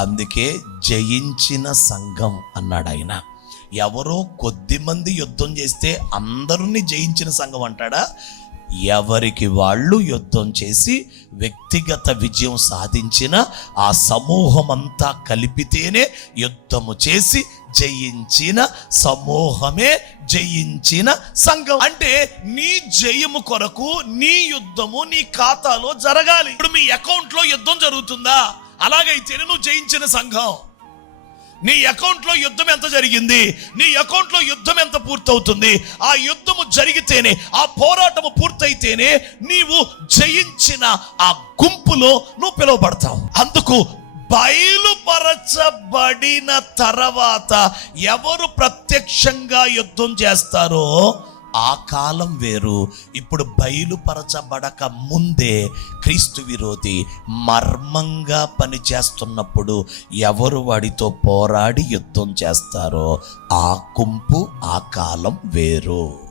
అందుకే జయించిన సంఘం అన్నాడు ఆయన. ఎవరో కొద్ది మంది యుద్ధం చేస్తే అందరినీ జయించిన సంఘం అంటాడా? ఎవరికి వాళ్ళు యుద్ధం చేసి వ్యక్తిగత విజయం సాధించిన ఆ సమూహం అంతా కలిపితేనే యుద్ధము చేసి జయించిన సమూహమే జయించిన సంఘం. అంటే నీ జయము కొరకు నీ యుద్ధము నీ ఖాతాలో జరగాలి. ఇప్పుడు మీ అకౌంట్లో యుద్ధం జరుగుతుందా? అలాగైతే నువ్వు జయించిన సంఘం. నీ అకౌంట్లో యుద్ధం ఎంత జరిగింది, నీ అకౌంట్లో యుద్ధం ఎంత పూర్తవుతుంది, ఆ యుద్ధము జరిగితేనే, ఆ పోరాటము పూర్తయితేనే నీవు జయించిన ఆ గుంపులో నువ్వు పిలువబడతావు. అందుకు బయలుపరచబడిన తర్వాత ఎవరు ప్రత్యక్షంగా యుద్ధం చేస్తారో ఆ కాలం వేరు. ఇప్పుడు బయలుపరచబడక ముందే క్రీస్తు విరోధి మర్మంగా పనిచేస్తున్నప్పుడు ఎవరు వాడితో పోరాడి యుద్ధం చేస్తారో ఆ గుంపు ఆ కాలం వేరు.